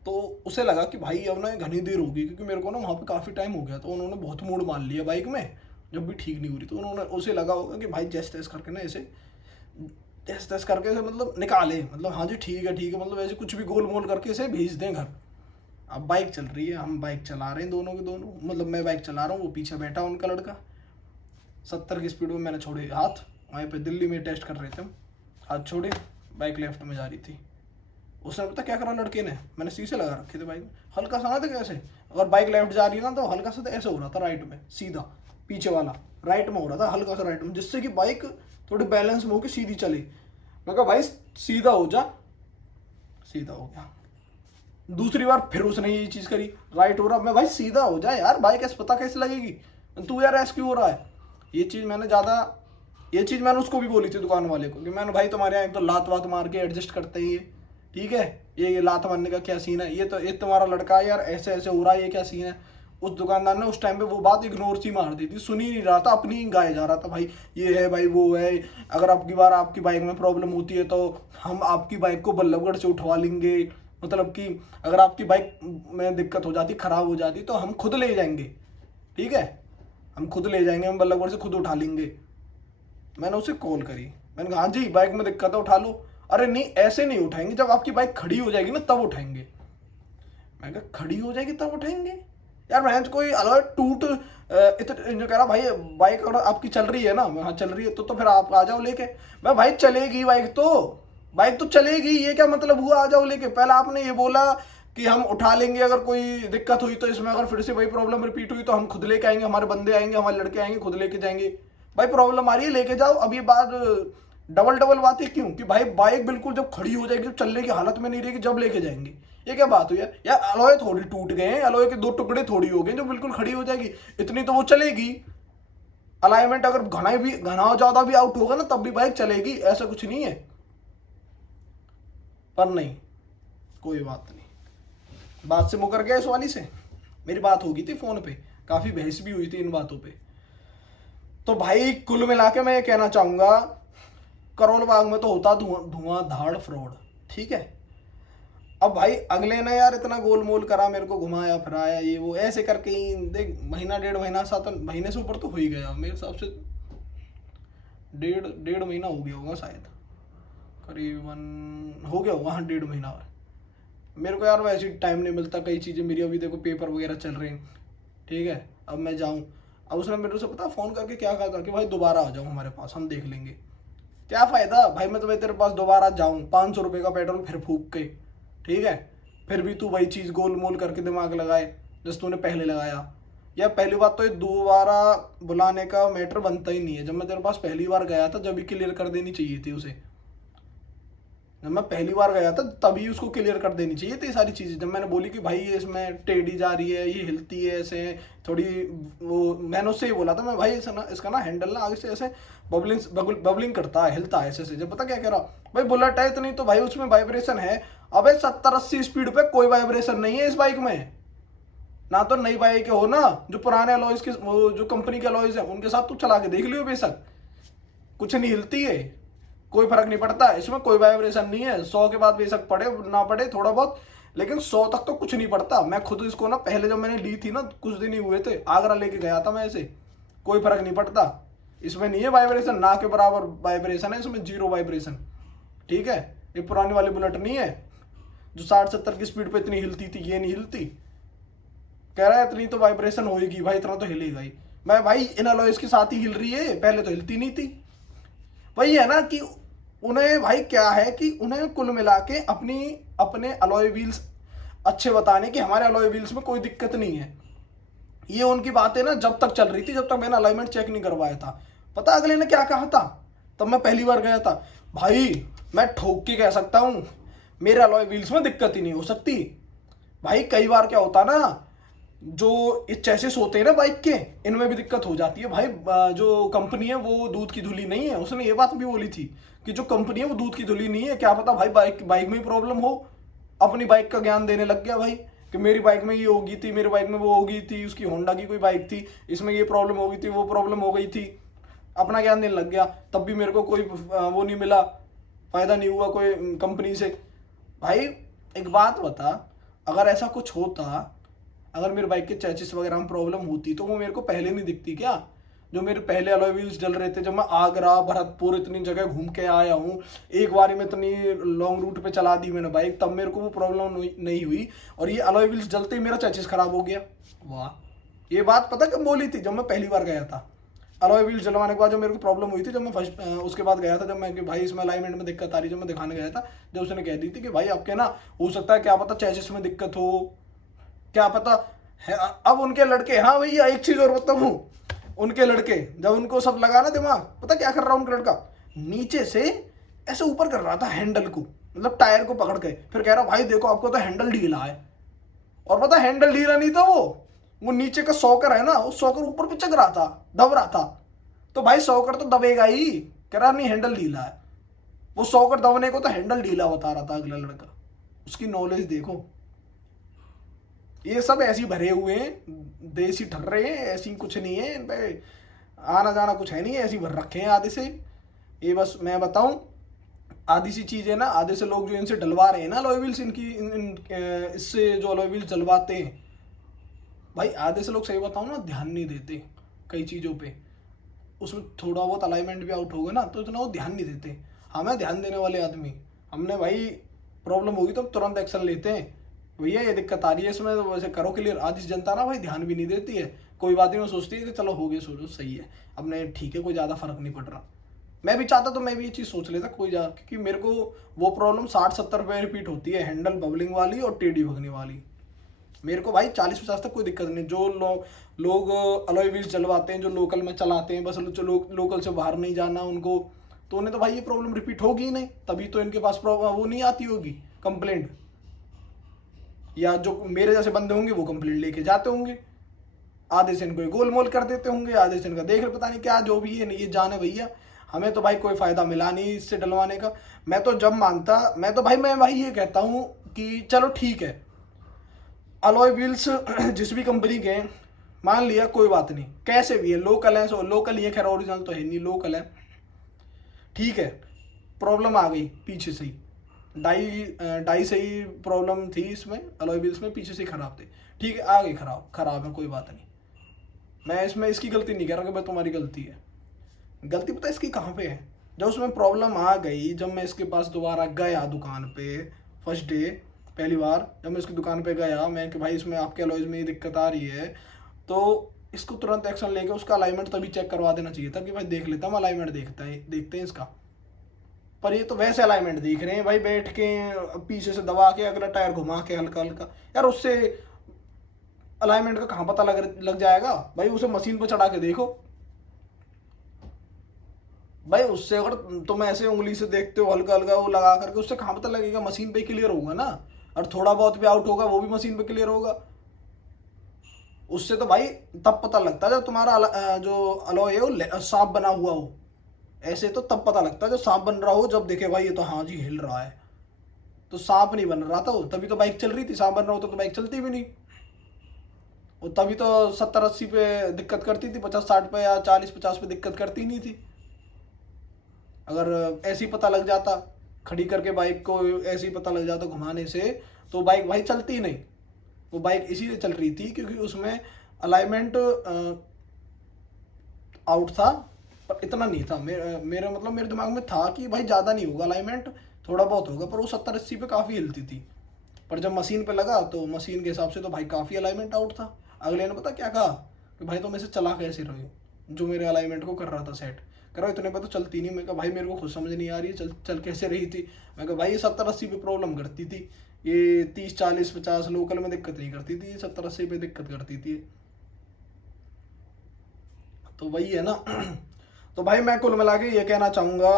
तो उसे लगा कि भाई अब ना घनी देर होगी, क्योंकि मेरे को ना वहाँ पे काफ़ी टाइम हो गया, तो उन्होंने बहुत मूड मान लिया बाइक में जब भी ठीक नहीं हो रही। तो उन्होंने, उसे लगा होगा कि भाई जैस तैस करके ना ऐसे टेस्ट टेस्ट करके इसे मतलब निकाले, मतलब हाँ जी ठीक है, मतलब ऐसे कुछ भी गोल मोल करके इसे भेज दें घर। अब बाइक चल रही है, हम बाइक चला रहे हैं दोनों के दोनों, मतलब मैं बाइक चला रहा हूँ, वो पीछे बैठा उनका लड़का। 70 की स्पीड में मैंने छोड़े हाथ, वहीं पे दिल्ली में टेस्ट कर रहे थे हम, हाथ छोड़े, बाइक लेफ्ट में जा रही थी। उसने पता क्या करा लड़के ने, मैंने शीशे लगा रखे थे बाइक में, हल्का सा ना था कैसे, अगर बाइक लेफ्ट जा रही है ना तो हल्का सा तो ऐसे हो रहा था राइट में, सीधा पीछे वाला राइट में हो रहा था हल्का सा राइट में, जिससे कि बाइक थोड़ी बैलेंस में होकर सीधी चली। मैं कहा भाई सीधा हो जा, सीधा हो गया। दूसरी बार फिर उसने ये चीज़ करी, राइट हो रहा, मैं भाई सीधा हो जा यार, बाइक ऐसे पता कैसे लगेगी, तू यार ऐसे क्यों हो रहा है। ये चीज़ मैंने उसको भी बोली थी दुकान वाले को, कि मैंने भाई तुम्हारे यहाँ एक तो लात वात मार के एडजस्ट करते हैं ये, ठीक है, ये लात मारने का क्या सीन है, ये तुम्हारा लड़का है यार, ऐसे ऐसे हो रहा है, ये क्या सीन है। उस दुकानदार ने उस टाइम पे वो बात इग्नोर सी मार दी थी, सुन ही नहीं रहा था, अपनी ही गाए जा रहा था, भाई ये है, भाई वो है, अगर आपकी बार आपकी बाइक में प्रॉब्लम होती है तो हम आपकी बाइक को बल्लभगढ़ से उठवा लेंगे, मतलब कि अगर आपकी बाइक में दिक्कत हो जाती, ख़राब हो जाती, तो हम खुद ले जाएंगे, ठीक है, हम खुद ले जाएंगे, हम बल्लभगढ़ से खुद उठा लेंगे। मैंने उसे कॉल करी, मैंने कहा हाँ जी बाइक में दिक्कत है उठा लो। अरे नहीं ऐसे नहीं उठाएंगे, जब आपकी बाइक खड़ी हो जाएगी ना तब उठाएंगे। मैं कहा खड़ी हो जाएगी तब उठाएंगे यार, मैं कोई अलग टूट जो कह रहा भाई बाइक अगर आपकी चल रही है ना, हाँ चल रही है तो फिर आप आ जाओ लेके। मैं भाई चलेगी बाइक तो चलेगी, ये क्या मतलब हुआ आ जाओ लेके। पहले आपने ये बोला कि हम उठा लेंगे, अगर कोई दिक्कत हुई तो इसमें, अगर फिर से वही प्रॉब्लम रिपीट हुई तो हम खुद लेके आएंगे, हमारे बंदे आएंगे, हमारे लड़के आएंगे, खुद लेके जाएंगे। भाई प्रॉब्लम आ रही है लेके जाओ। अब ये बात डबल बातें क्यों कि भाई बाइक बिल्कुल जब खड़ी हो जाएगी, जब चलने की हालत में नहीं रहेगी, जब लेके जाएंगे, ये क्या बात हुई यार अलॉय थोड़ी टूट गए हैं, अलॉय के 2 टुकड़े थोड़ी हो गए जो बिल्कुल खड़ी हो जाएगी, इतनी तो वो चलेगी। अलाइनमेंट अगर घना ज्यादा भी आउट होगा ना तब भी बाइक चलेगी, ऐसा कुछ नहीं है। पर नहीं, कोई बात नहीं, बात से मुकर गया इस वाली से। मेरी बात हो गई थी फोन पे, काफी बहस भी हुई थी इन बातों पे। तो भाई कुल मिला के मैं ये कहना चाहूंगा, करोल बाग में तो होता धुआंधार फ्रॉड, ठीक है। अब भाई अगले ने यार इतना गोल मोल करा, मेरे को घुमाया फिराया, ये वो ऐसे करके ही देख, महीना 1.5 महीना 7 महीने से ऊपर तो हो ही गया मेरे हिसाब से, 1.5 महीना हो गया होगा शायद, करीबन हो गया होगा, हाँ 1.5 महीना। मेरे को यार वैसे टाइम नहीं मिलता, कई चीज़ें मेरी अभी देखो पेपर वगैरह चल रहे हैं, ठीक है। अब मैं जाऊँ, अब उसने मेरे से पता फ़ोन करके क्या कहा था कि भाई दोबारा आ जाओ हमारे पास, हम देख लेंगे। क्या फ़ायदा भाई, मैं तो भाई तेरे पास दोबारा जाऊँ 500 रुपये का पेट्रोल फिर फूक के, ठीक है, फिर भी तू वही चीज़ गोल मोल करके दिमाग लगाए जैसे तूने पहले लगाया। या पहली बात तो ये दोबारा बुलाने का मैटर बनता ही नहीं है, जब मैं तेरे पास पहली बार गया था जब भी क्लियर कर देनी चाहिए थी उसे, जब मैं पहली बार गया था तभी उसको क्लियर कर देनी चाहिए थी सारी चीज़ें। जब मैंने बोली कि भाई इसमें टेढ़ी जा रही है, ये हिलती है ऐसे थोड़ी, वो मैंने उससे ही बोला था, मैं भाई इसका ना हैंडल ना आगे से ऐसे बबलिंग करता है, हिलता है ऐसे से। जब पता क्या कह रहा, भाई बुलेट है इतनी तो भाई उसमें वाइब्रेशन है। अबे 70-80 स्पीड पे कोई वाइब्रेशन नहीं है इस बाइक में। ना तो नई बाइक हो ना, जो पुराने अलॉयज के वो जो कंपनी के अलॉयज हैं उनके साथ तू चला के देख लियो, बेशक कुछ नहीं हिलती है, कोई फर्क नहीं पड़ता, इसमें कोई वाइब्रेशन नहीं है। 100 के बाद बेशक पड़े ना पड़े थोड़ा बहुत, लेकिन 100 तक तो कुछ नहीं पड़ता। मैं खुद इसको ना पहले जब मैंने ली थी ना, कुछ दिन ही हुए थे, आगरा लेके गया था मैं, ऐसे कोई फर्क नहीं पड़ता, इसमें नहीं है वाइब्रेशन, ना के बराबर वाइब्रेशन है इसमें, 0 वाइब्रेशन, ठीक है। ये पुरानी वाली बुलेट नहीं है जो 60-70 की स्पीड पे इतनी हिलती थी, ये नहीं हिलती। कह रहा है इतनी तो वाइब्रेशन होएगी भाई, इतना तो हिलेगा ही। मैं भाई इन अलॉयज के साथ ही हिल रही है, पहले तो हिलती नहीं थी। वही है ना कि उन्हें भाई क्या है कि उन्हें कुल मिला के अपने अलॉय व्हील्स अच्छे बताने कि हमारे अलॉय व्हील्स में कोई दिक्कत नहीं है। ये उनकी बातें ना जब तक चल रही थी, जब तक मैंने अलाइनमेंट चेक नहीं करवाया था। पता अगले ने क्या कहा था? तब मैं पहली बार गया था, भाई मैं ठोक के कह सकता हूं मेरे अलॉय व्हील्स में दिक्कत ही नहीं हो सकती। भाई कई बार क्या होता ना, जो ये चेसिस होते हैं ना बाइक के, इनमें भी दिक्कत हो जाती है भाई। जो कंपनी है वो दूध की धुली नहीं है। उसने ये बात भी बोली थी कि जो कंपनी है वो दूध की धुली नहीं है। क्या पता भाई बाइक में ही प्रॉब्लम हो। अपनी बाइक का ज्ञान देने लग गया भाई कि मेरी बाइक में ये होगी थी, मेरी बाइक में वो होगी थी, उसकी होंडा की कोई बाइक थी, इसमें ये प्रॉब्लम हो गई थी, वो प्रॉब्लम हो गई थी। अपना ज्ञान देने लग गया। तब भी मेरे को कोई वो नहीं मिला, फायदा नहीं हुआ कोई कंपनी से। भाई एक बात बता, अगर ऐसा कुछ होता, अगर मेरे बाइक के चेसिस वगैरह में प्रॉब्लम होती तो वो मेरे को पहले नहीं दिखती क्या? जो मेरे पहले अलॉय व्हील्स जल रहे थे, जब मैं आगरा भरतपुर इतनी जगह घूम के आया हूँ, एक बार में इतनी लॉन्ग रूट पे चला दी मैंने बाइक, तब मेरे को वो प्रॉब्लम नहीं हुई। और ये अलॉय व्हील्स जलते ही मेरा चेसिस खराब हो गया। वाह, ये बात पता कब बोली थी? जब मैं पहली बार गया था अलॉय व्हील्स जलवाने के बाद, जब मेरे को प्रॉब्लम हुई थी, जब मैं फर्स्ट उसके बाद गया था, जब मैं कि भाई इसमें अलाइनमेंट में दिक्कत आ रही, जब मैं दिखाने गया था, जब उसने कह दी थी कि भाई आपके ना हो सकता है क्या पता चेसिस में दिक्कत हो, क्या पता है। अब उनके लड़के, हाँ भैया एक चीज और बताऊं, उनके लड़के जब उनको सब लगा ना दिमाग, पता क्या कर रहा उनका लड़का? नीचे से ऐसे ऊपर कर रहा था हैंडल को, मतलब टायर को पकड़ के, फिर कह रहा भाई देखो आपको तो हैंडल ढीला है। और पता हैंडल ढीला नहीं था, वो नीचे का सॉकर है ना, वो सॉकर ऊपर पे चग रहा था, दब रहा था। तो भाई सॉकर तो दबेगा ही, कह रहा नहीं हैंडल ढीला है। वो सॉकर दबने को तो हैंडल ढीला बता रहा था अगला लड़का। उसकी नॉलेज देखो। ये सब ऐसी भरे हुए हैं, देसी ठर्रे हैं, ऐसी कुछ नहीं है इन पे आना जाना कुछ है नहीं है, ऐसी भर रखे हैं आधे से। ये बस मैं बताऊं, आधी सी चीज है ना, आधे से लोग जो इनसे डलवा रहे हैं ना अलॉय व्हील्स, इससे जो अलॉय व्हील्स डलवाते हैं, भाई आधे से लोग सही बताऊं ना ध्यान नहीं देते कई चीज़ों पे। उसमें थोड़ा बहुत अलाइनमेंट भी आउट होगा ना तो इतना वो ध्यान नहीं देते। हमें ध्यान देने वाले आदमी, हमने भाई प्रॉब्लम होगी तो तुरंत एक्शन लेते हैं, भैया ये दिक्कत आ रही है इसमें, तो वैसे करो क्लियर। आधी जनता ना भाई ध्यान भी नहीं देती है, कोई बात नहीं, वो सोचती है कि चलो हो गया, सोचो सही है, अपने ठीक है, कोई ज़्यादा फर्क नहीं पड़ रहा। मैं भी चाहता तो मैं भी ये चीज़ सोच लेता कोई जा, क्योंकि मेरे को वो प्रॉब्लम 60-70 पे रिपीट होती है, हैंडल बबलिंग वाली और टेढ़ी भगने वाली। मेरे को भाई 40-50 तक कोई दिक्कत नहीं। जो लोग अलॉय व्हील्स जलवाते हैं, जो लोकल में चलाते हैं, बस जो लोकल से बाहर नहीं जाना उनको, तो उन्हें तो भाई ये प्रॉब्लम रिपीट होगी ही नहीं, तभी तो इनके पास वो नहीं आती होगी कंप्लेंट। या जो मेरे जैसे बंदे होंगे वो कंप्लेंट लेके जाते होंगे, आधे से इनको गोल मोल कर देते होंगे, आधे से इनका देख पता नहीं क्या, जो भी है नहीं ये जाने भैया। हमें तो भाई कोई फायदा मिला नहीं इससे डलवाने का। मैं तो जब मानता, मैं भाई ये कहता हूँ कि चलो ठीक है, अलॉय व्हील्स जिस भी कंपनी के मान लिया, कोई बात नहीं, कैसे भी है, लोकल है, सो लोकल ही है, खैर ओरिजिनल तो है नहीं, लोकल है, ठीक है। प्रॉब्लम आ गई पीछे से ही, डाई से ही प्रॉब्लम थी इसमें, अलॉय व्हील्स में पीछे से ही खराब थे, ठीक है, आ गई खराब है, कोई बात नहीं। मैं इसमें इसकी गलती नहीं कह रहा कि भाई तुम्हारी गलती है। गलती पता इसकी कहाँ पे है? जब उसमें प्रॉब्लम आ गई, जब मैं इसके पास दोबारा गया दुकान पे, फर्स्ट डे पहली बार जब मैं इसकी दुकान पे गया, मैं कि भाई इसमें आपके अलॉयज में ये दिक्कत आ रही है, तो इसको तुरंत एक्शन लेके उसका अलाइनमेंट तभी चेक करवा देना चाहिए था कि भाई देख लेता हूँ, अलाइनमेंट देखते हैं इसका। पर ये तो वैसे अलाइनमेंट देख रहे हैं भाई, बैठ के पीछे से दबा के अगला टायर घुमा के हल्का हल्का, यार उससे अलाइनमेंट का कहाँ पता लग जाएगा भाई? उसे मशीन पर चढ़ा के देखो भाई, उससे अगर तुम ऐसे उंगली से देखते हो हल्का हल्का वो लगा करके, उससे कहाँ पता लगेगा? मशीन पे क्लियर होगा ना, और थोड़ा बहुत भी आउट होगा वो भी मशीन पे क्लियर होगा। उससे तो भाई तब पता लगता है जब तुम्हारा जो अलॉय है वो सांप बना हुआ हो। ऐसे तो तब पता लगता है जब सांप बन रहा हो, जब देखे भाई ये तो हाँ जी हिल रहा है। तो सांप नहीं बन रहा था वो, तभी तो बाइक चल रही थी। सांप बन रहा होता तो बाइक चलती भी नहीं, और तभी तो 70-80 पे दिक्कत करती थी, 50-60 पे या 40-50 पे दिक्कत करती नहीं थी। अगर ऐसे ही पता लग जाता, खड़ी करके बाइक को ऐसे ही पता लग जाता घुमाने से, तो बाइक भाई चलती नहीं। वो बाइक इसीलिए चल रही थी क्योंकि उसमें अलाइनमेंट आउट था, पर इतना नहीं था। मेरे मतलब मेरे दिमाग में था कि भाई ज़्यादा नहीं होगा अलाइनमेंट, थोड़ा बहुत होगा, पर वो 70-80 पे काफ़ी हिलती थी। पर जब मशीन पे लगा तो मशीन के हिसाब से तो भाई काफ़ी अलाइनमेंट आउट था। अगले ने पता क्या कहा कि भाई तुम इसे चला कैसे रहे हो, जो मेरे अलाइनमेंट को कर रहा था सेट, कह रहा इतने पे तो चलती नहीं। मैं कहा भाई मेरे को खुद समझ नहीं आ रही है चल कैसे रही थी। मैं कहा भाई ये 70-80 पे प्रॉब्लम करती थी, ये 30-40-50 लोकल में दिक्कत नहीं करती थी, ये 70-80 पे दिक्कत करती थी। तो वही है ना। तो भाई मैं कुल मिला के ये कहना चाहूँगा,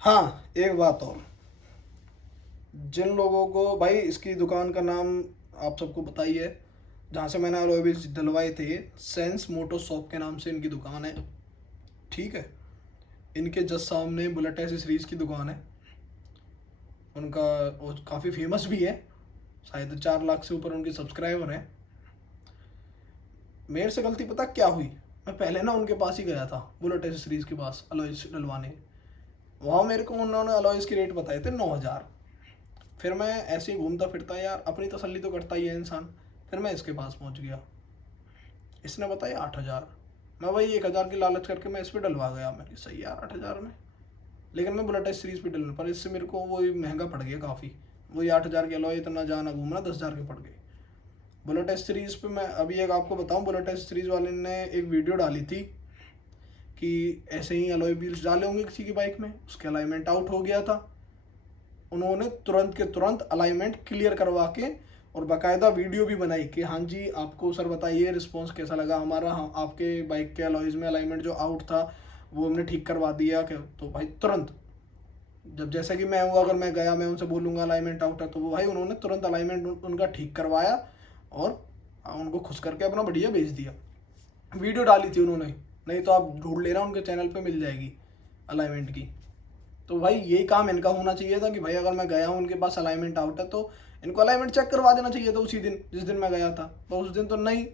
हाँ एक बात और, जिन लोगों को भाई इसकी दुकान का नाम आप सबको पता ही है, जहाँ से मैंने अलॉय व्हील्स डलवाए थे, सेंस मोटो शॉप के नाम से इनकी दुकान है, ठीक है। इनके जस्ट सामने बुलेट एसेसरीज की दुकान है, उनका वो काफ़ी फेमस भी है, शायद 4 लाख से ऊपर उनके सब्सक्राइबर हैं। मेरे से गलती पता क्या हुई, मैं पहले ना उनके पास ही गया था, बुलेट एसेसरीज के पास अलॉयस डलवाने। वहाँ मेरे को उन्होंने अलॉयस के रेट बताए थे 9,000। फिर मैं ऐसे ही घूमता फिरता, यार अपनी तसल्ली तो करता ही है इंसान, फिर मैं इसके पास पहुँच गया, इसने बताया 8,000। मैं वही 1,000 की लालच करके मैं इस पर डलवा गया। मैंने सही यार 8,000 में, लेकिन मैं बुलेट सीरीज पे डलने पर इससे मेरे को वही महंगा पड़ गया काफ़ी। वही 8,000 के अलॉय इतना जाना घूमना 10,000 के पड़ गए। बुलेट सीरीज पे मैं अभी एक आपको बताऊं, बुलेट सीरीज वाले ने एक वीडियो डाली थी कि ऐसे ही अलॉय व्हील्स डाले होंगे किसी की बाइक में, उसके अलाइनमेंट आउट हो गया था। उन्होंने तुरंत के तुरंत अलाइनमेंट क्लियर करवा के और बाकायदा वीडियो भी बनाई कि हाँ जी आपको सर बताइए रिस्पॉन्स कैसा लगा हमारा, हम आपके बाइक के अलॉयज में अलाइनमेंट जो आउट था वो हमने ठीक करवा दिया। क्या तो भाई तुरंत, जब जैसा कि मैं हूँ, अगर मैं गया मैं उनसे बोलूँगा अलाइनमेंट आउट है, तो वो भाई उन्होंने तुरंत अलाइनमेंट उनका ठीक करवाया और उनको खुश करके अपना बढ़िया भेज दिया। वीडियो डाली थी उन्होंने, नहीं तो आप ढूंढ लेना उनके चैनल पे मिल जाएगी अलाइनमेंट की। तो भाई यही काम इनका होना चाहिए था कि भाई अगर मैं गया हूँ उनके पास अलाइनमेंट आउट है तो इनको अलाइनमेंट चेक करवा देना चाहिए था उसी दिन जिस दिन मैं गया था। पर उस दिन तो नहीं,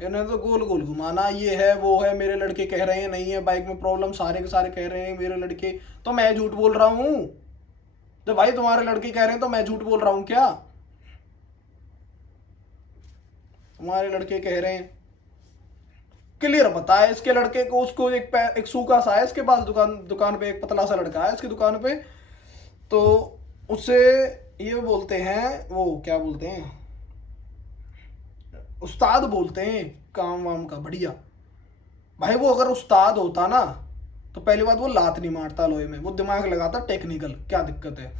इन्होंने तो गोल गोल घुमाना, ये है वो है, मेरे लड़के कह रहे हैं नहीं है बाइक में प्रॉब्लम, सारे के सारे कह रहे हैं मेरे लड़के, तो मैं झूठ बोल रहा हूँ? जब भाई तुम्हारे लड़के कह रहे हैं तो मैं झूठ बोल रहा हूँ क्या? तुम्हारे लड़के कह रहे हैं, क्लियर पता है इसके लड़के को, उसको एक सूखा सा है इसके पास, दुकान पे एक पतला सा लड़का है इसकी दुकान पे, तो उससे ये बोलते हैं, वो क्या बोलते हैं, उस्ताद बोलते हैं काम वाम का बढ़िया। भाई वो अगर उस्ताद होता ना तो पहली बात वो लात नहीं मारता लोहे में, वो दिमाग लगाता टेक्निकल, क्या दिक्कत है।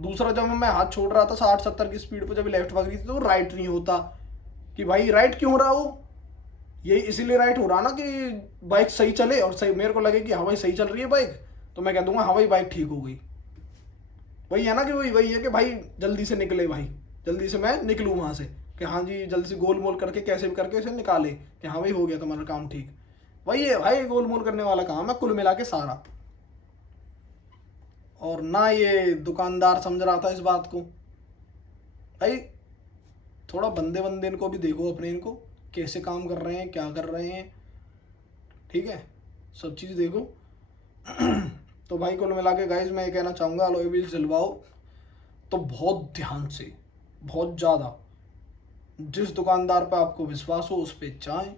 दूसरा, जब मैं हाथ छोड़ रहा था 60-70 की स्पीड पे, जब लेफ्ट भाग रही थी तो राइट नहीं होता कि भाई राइट क्यों हो रहा हो, ये इसीलिए राइट हो रहा ना कि बाइक सही चले और सही मेरे को लगे कि हाँ भाई सही चल रही है बाइक, तो मैं कह दूंगा हाँ भाई बाइक ठीक हो गई। वही है ना कि वही है कि भाई जल्दी से निकले, भाई जल्दी से मैं निकलूँ वहाँ से, कि हाँ जी जल्दी से गोल मोल करके कैसे भी करके इसे निकाले कि हाँ भाई हो गया तुम्हारा काम ठीक। वही है भाई गोल मोल करने वाला काम है कुल मिला के सारा। और ना ये दुकानदार समझ रहा था इस बात को। भाई थोड़ा बंदे इनको भी देखो, अपने इनको कैसे काम कर रहे हैं, क्या कर रहे हैं, ठीक है, सब चीज़ देखो। तो भाई कुल मिला के गाइज मैं ये कहना चाहूँगा, अलॉय व्हील्स डलवाओ तो बहुत ध्यान से, बहुत ज़्यादा, जिस दुकानदार पे आपको विश्वास हो उस पर जाएँ।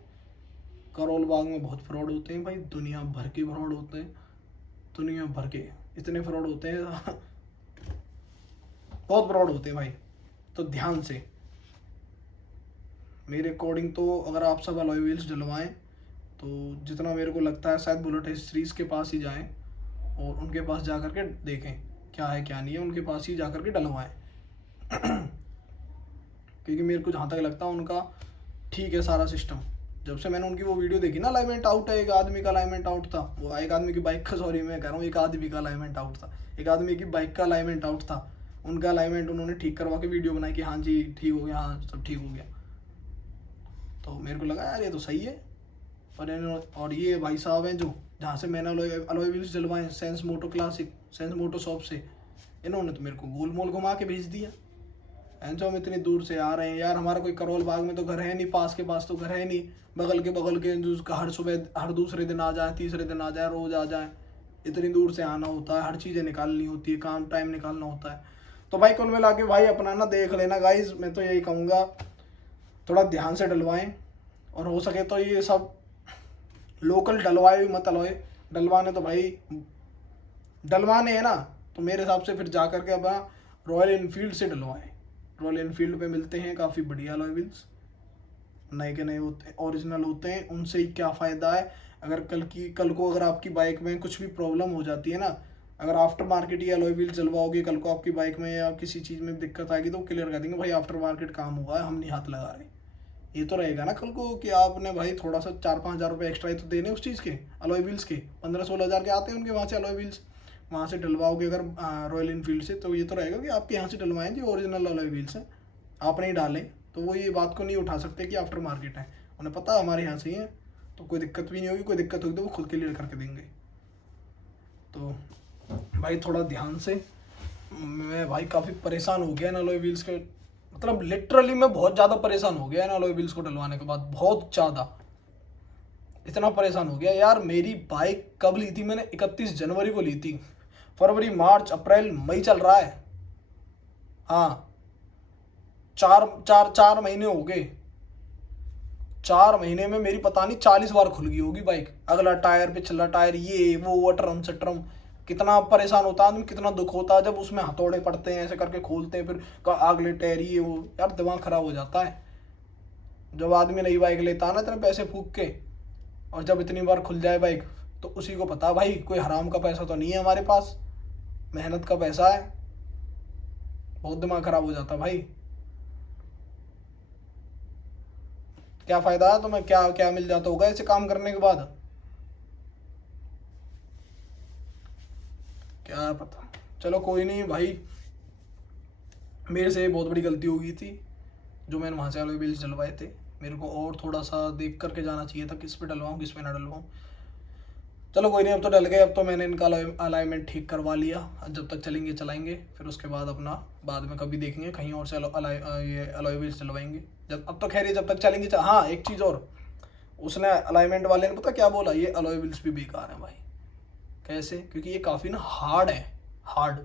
करोल बाग में बहुत फ्रॉड होते हैं भाई, दुनिया भर के फ्रॉड होते हैं, दुनिया भर के इतने फ्रॉड होते हैं बहुत फ्रॉड होते हैं भाई। तो ध्यान से, मेरे अकॉर्डिंग तो अगर आप सब अलॉय व्हील्स डलवाएं तो जितना मेरे को लगता है शायद बुलेट सीरीज के पास ही जाएं और उनके पास जा कर के देखें क्या है क्या नहीं है, उनके पास ही जा कर के डलवाएं। क्योंकि मेरे को जहाँ तक लगता है उनका ठीक है सारा सिस्टम। जब से मैंने उनकी वो वीडियो देखी ना, अलाइनमेंट आउट है, एक आदमी का अलाइनमेंट आउट था, वो एक आदमी की बाइक का, सॉरी मैं कह रहा हूँ एक आदमी का अलाइनमेंट आउट था, एक आदमी की बाइक का अलाइनमेंट आउट था, उनका अलाइनमेंट उन्होंने ठीक करवा के वीडियो बनाई कि हाँ जी ठीक हो गया, हाँ सब ठीक हो गया। तो मेरे को लगा यार ये तो सही है। और ये भाई साहब हैं जो जहाँ से मैंने अलॉय व्हील्स डलवाए, सेंस मोटो क्लासिक, सेंस मोटो शॉप से, इन्होंने तो मेरे को गोल मोल घुमा के भेज दिया। जो हम इतनी दूर से आ रहे हैं यार, हमारा कोई करोल बाग में तो घर है नहीं, पास के पास तो घर है नहीं, बगल के जो हर सुबह हर दूसरे दिन आ जाए, तीसरे दिन आ जाए, रोज़ आ जाए, इतनी दूर से आना होता है, हर चीज़ें निकालनी होती है, काम टाइम निकालना होता है। तो भाई कुल मिला के भाई अपना ना देख लेना गाइज, मैं तो यही कहूँगा थोड़ा ध्यान से डलवाएं, और हो सके तो ये सब लोकल डलवाए मत अलॉय, डलवाने तो भाई डलवाने हैं ना तो मेरे हिसाब से फिर जा करके अपना रॉयल इनफील्ड से डलवाएं। रॉयल इनफील्ड पे मिलते हैं काफ़ी बढ़िया अलॉय व्हील्स, नए के नए होते हैं, ओरिजिनल होते हैं, उनसे ही क्या फ़ायदा है। अगर कल को अगर आपकी बाइक में कुछ भी प्रॉब्लम हो जाती है ना, अगर आफ्टर मार्केट या अलॉय व्हील चलवाओगे, कल को आपकी बाइक में या किसी चीज़ में दिक्कत आएगी तो क्लियर कर देंगे भाई आफ्टर मार्केट काम हुआ है, हम नहीं हाथ लगा रहे। ये तो रहेगा ना कल को कि आपने भाई थोड़ा सा 4-5 हज़ार रुपये एक्स्ट्रा ही तो देने उस चीज़ के, अलॉय व्हील्स के 15-16 हज़ार के आते हैं उनके वहाँ से अलॉय व्हील्स, वहाँ से डलवाओगे अगर रॉयल इनफील्ड से, तो ये तो रहेगा कि आपके यहाँ से डलवाएं जो ओरिजिनल अलॉय व्हील्स हैं, आपने ही डालें, तो वो ये बात को नहीं उठा सकते कि आफ्टर मार्केट है, उन्हें पता है हमारे यहाँ से ही है, तो कोई दिक्कत भी नहीं होगी। कोई दिक्कत होगी तो वो खुद क्लियर करके देंगे। तो भाई थोड़ा ध्यान से, मैं भाई काफ़ी परेशान हो गया इन अलॉय व्हील्स के, मतलब लिटरली मैं बहुत ज़्यादा परेशान हो गया इन अलॉय व्हील्स को डलवाने के बाद, बहुत ज़्यादा, इतना परेशान हो गया यार। मेरी बाइक कब ली थी मैंने? 31 जनवरी को ली थी, फरवरी मार्च अप्रैल मई चल रहा है, हाँ 4 महीने हो गए। 4 महीने में मेरी पता नहीं 40 बार खुल गई होगी बाइक, अगला टायर पिछला टायर, ये वो अटरम सटरम। कितना परेशान होता है आदमी, कितना दुख होता है जब उसमें हथौड़े पड़ते हैं, ऐसे करके खोलते हैं, फिर अगले टायर ये वो, यार दिमाग खराब हो जाता है। जब आदमी नई बाइक लेता है ना इतने पैसे फूक के, और जब इतनी बार खुल जाए बाइक तो उसी को पता भाई कोई हराम का पैसा तो नहीं है हमारे पास, मेहनत का पैसा है। बहुत दिमाग खराब हो जाता भाई। क्या फायदा है तुम्हें, क्या क्या मिल जाता होगा ऐसे काम करने के बाद, क्या पता। चलो कोई नहीं भाई, मेरे से बहुत बड़ी गलती हो गई थी जो मैंने वहाँ से अलॉय व्हील्स डलवाए थे। मेरे को और थोड़ा सा देख करके जाना चाहिए था किस पे डलवाऊँ किस पे ना डलवाऊँ। चलो कोई नहीं, अब तो डल गए, अब तो मैंने इनका अलाइनमेंट ठीक करवा लिया। जब तक चलेंगे चलाएंगे, फिर उसके बाद अपना बाद में कभी देखेंगे कहीं और से ये अलॉय व्हील्स डलवाएंगे। जब अब तो खैर ये जब तक चलेंगे हाँ एक चीज़ और, उसने अलाइनमेंट वाले ने पता क्या बोला, ये अलॉय व्हील्स भी बेकार है भाई। कैसे? क्योंकि ये काफ़ी ना हार्ड है, हार्ड।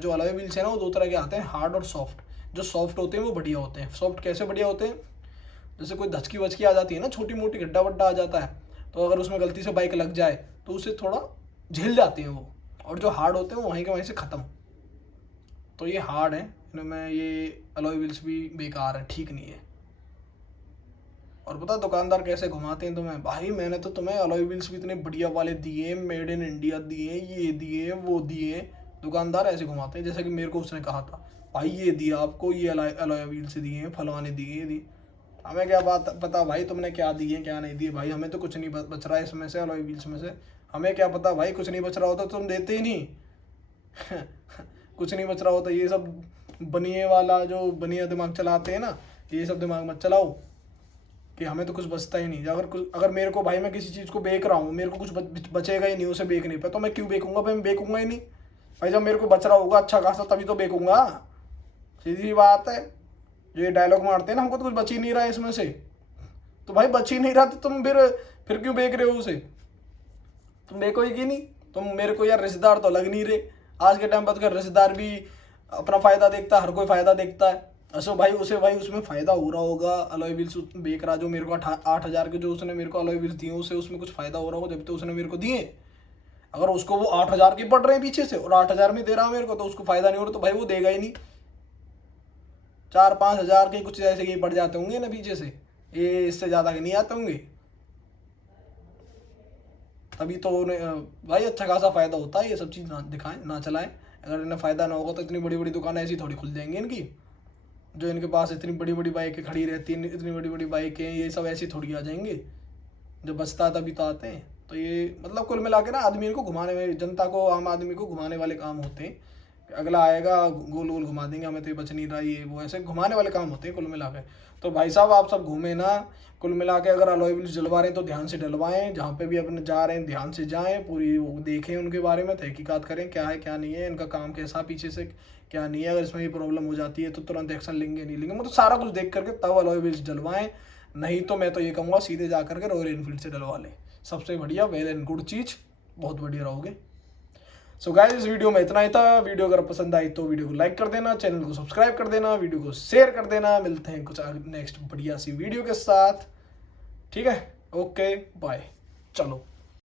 जो अलॉय व्हील्स है ना वो 2 तरह के आते हैं, हार्ड और सॉफ्ट। जो सॉफ्ट होते हैं वो बढ़िया होते हैं। सॉफ्ट कैसे बढ़िया होते हैं? जैसे कोई धचकी वचकी आ जाती है ना, छोटी मोटी गड्ढा वड्ढा आ जाता है, तो अगर उसमें गलती से बाइक लग जाए तो उसे थोड़ा झेल जाते हैं वो। और जो हार्ड होते हैं वो वहीं के वहीं से ख़त्म। तो ये हार्ड है, इनमें ये अलॉय व्हील्स भी बेकार है, ठीक नहीं है। और पता दुकानदार कैसे घुमाते हैं तुम्हें, भाई मैंने तो तुम्हें अलॉय व्हील्स भी इतने बढ़िया वाले दिए, मेड इन इंडिया दिए, ये दिए वो दिए। दुकानदार ऐसे घुमाते हैं जैसे कि मेरे को उसने कहा था भाई ये दिया आपको, ये अलॉय व्हील्स दिए हैं, फलवाने दिए, ये दिए। हमें क्या बात पता भाई तुमने क्या दिए क्या नहीं दिए, भाई हमें तो कुछ नहीं बच रहा है इसमें से, अलॉय व्हील्स में से। हमें क्या पता भाई, कुछ नहीं बच रहा होता तो तुम देते ही नहीं। कुछ नहीं बच रहा होता। ये सब बनिए वाला जो बनिया दिमाग चलाते हैं ना, ये सब दिमाग मत चलाओ कि हमें तो कुछ बचता ही नहीं। अगर मेरे को भाई मैं किसी चीज़ को बेच रहा हूँ, मेरे को कुछ बचेगा ही नहीं, उसे बेच नहीं पाया तो मैं क्यों बेचूंगा भाई? मैं बेचूंगा ही नहीं भाई। जब मेरे को बच रहा होगा अच्छा खासा तभी तो बेचूंगा, सीधी बात है। जो ये डायलॉग मारते हैं ना, हमको तो कुछ बच ही नहीं रहा है इसमें से, तो भाई बच ही नहीं रहा तो तुम फिर क्यों बेच रहे हो उसे? तुम देखो ही कि नहीं, तुम मेरे को यार रिश्तेदार तो लग नहीं रहे। आज के टाइम पर तो रिश्तेदार भी अपना फ़ायदा देखता है, हर कोई फ़ायदा देखता है। अच्छा भाई उसे भाई उसमें फ़ायदा हो रहा होगा, अलॉय व्हील्स बेच रहा जो मेरे को 8,000 के जो उसने मेरे को अलॉय व्हील्स दिए, उसे उसमें कुछ फ़ायदा हो रहा होगा जब तो उसने मेरे को दिए। अगर उसको वो 8,000 के पड़ रहे हैं पीछे से और 8,000 में दे रहा मेरे को, तो उसको फ़ायदा नहीं हो रहा तो भाई वो देगा ही नहीं। 4-5 हज़ार के कुछ ऐसे ही पड़ जाते होंगे ना पीछे से, ये इससे ज़्यादा के नहीं आते होंगे। तभी तो भाई अच्छा खासा फ़ायदा होता है। ये सब चीज़ ना दिखाएं ना चलाएं। अगर इन्हें फ़ायदा ना होगा तो इतनी बड़ी बड़ी दुकानें ऐसी थोड़ी खुल जाएंगी इनकी। जो इनके पास इतनी बड़ी बड़ी बाइकें खड़ी रहती हैं, इतनी बड़ी बड़ी बाइकें, ये सब ऐसी थोड़ी आ जाएंगे। जब बचता है तभी तो आते हैं। तो ये मतलब कुल मिला के ना आदमी को घुमाने में, जनता को, आम आदमी को घुमाने वाले काम होते हैं। अगला आएगा गोल गोल घुमा देंगे, हमें तो ये बच नहीं रहा, ये वो, ऐसे घुमाने वाले काम होते हैं कुल मिला के। तो भाई साहब आप सब घूमे ना, कुल मिला के अगर अलॉय व्हील्स डलवा रहे हैं तो ध्यान से डलवाएं। जहाँ पे भी अपने जा रहे हैं ध्यान से जाएं, पूरी वो देखें, उनके बारे में तहकीकात करें क्या है क्या नहीं है, इनका काम कैसा पीछे से क्या नहीं है। अगर इसमें ये प्रॉब्लम हो जाती है तो तुरंत एक्शन लेंगे नहीं लेंगे, मतलब सारा कुछ देख करके तब अलॉय व्हील्स डलवाएं। नहीं तो मैं तो ये कहूँगा सीधे जा करके रॉयल एनफील्ड से डलवा लें, सबसे बढ़िया, वेल एंड गुड चीज़, बहुत बढ़िया रहोगे। सो गाइस इस वीडियो में इतना ही था। वीडियो अगर पसंद आई तो वीडियो को लाइक कर देना, चैनल को सब्सक्राइब कर देना, वीडियो को शेयर कर देना। मिलते हैं कुछ नेक्स्ट बढ़िया सी वीडियो के साथ, ठीक है? ओके बाय, चलो।